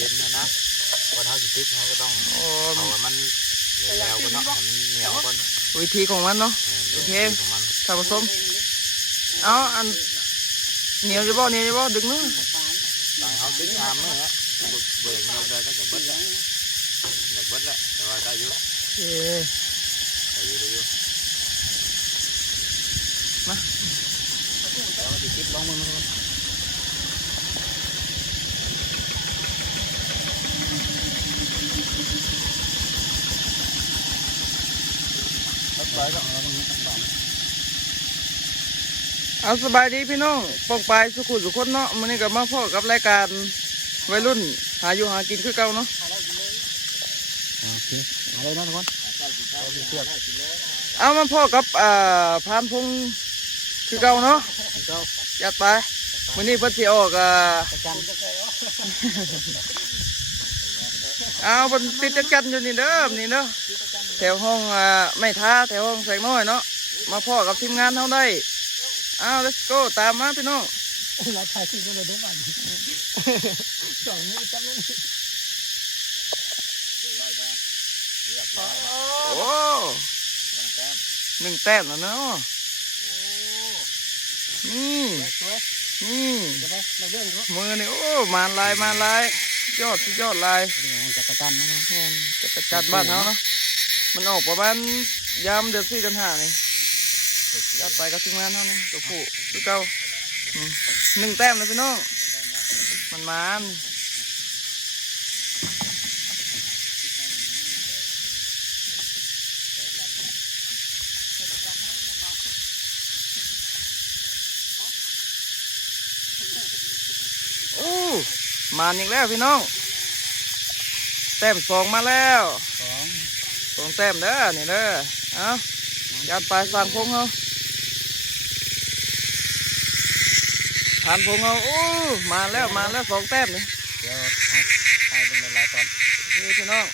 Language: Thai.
ย็นนะวันเขาสิติ๊กเขาก็ต้องเอามันแล้วก็เนาะมันเหนียวก่อนวิธีของมันเนาะโอเคท่านผู้ชมเอาอันเหนียวจะบ่ดึงนู้นต่างเขาติ๊กงามไหมฮะเบื่อเงียบเลยก็จะเบิ้ลแล้วจะเบิ้ลแล้วแต่ว่าได้อยู่ได้อยู่มาแล้วมาติ๊กลองมือไปแล้วเราต้องตัดบ้านเอาสบายดีพี่น้องปองปลายสุขุสุขคนเนาะมื้อนี้ก็มาพบกับรายการวัยรุ่นหาอยู่หากินคือเก่าเนาะโอเคอะไรนะทุกคนเอามาพบกับพานพงคือเก่าเนาะจัดไปมื้อนี้เพิ่นสิออกเอาเพิ่นติดจักรอยู่นี่เด้อนี่เนาะแถวห้องไม่ท้าแถวห้องแสงน้อยเนาะมาพ่อกับทีมงานเท่าได้เอา let's go ตามมาพี่น้องเราถ่ายคลิปกันเลยได้ไหมสองมือจับนั่นโอ้1 แต้มแล้วเนาะนี่มือนี่โอ้มาลายยอดสุดยอดลายจักรจันทร์นะจักรจันทร์บ้านเขาเนาะมันออกประมาณยามเดือน4 เดือน 5นี่จัดไปกับทีมงานเท่านี้ตัวผู้ตัวเก่า1 แต้มเลยพี่น้องมันโอ้มาอีกแล้วพี่น้องแต้ม2มาแล้ว2 แต้มเด้อนี่เด้อเอายัดไปสั่งพงเขาทานพงเขาโอ้มาแล้ว2 แต้มนี่เดี๋ยวให้เป็นเวลาตอนนี่พี่น้อง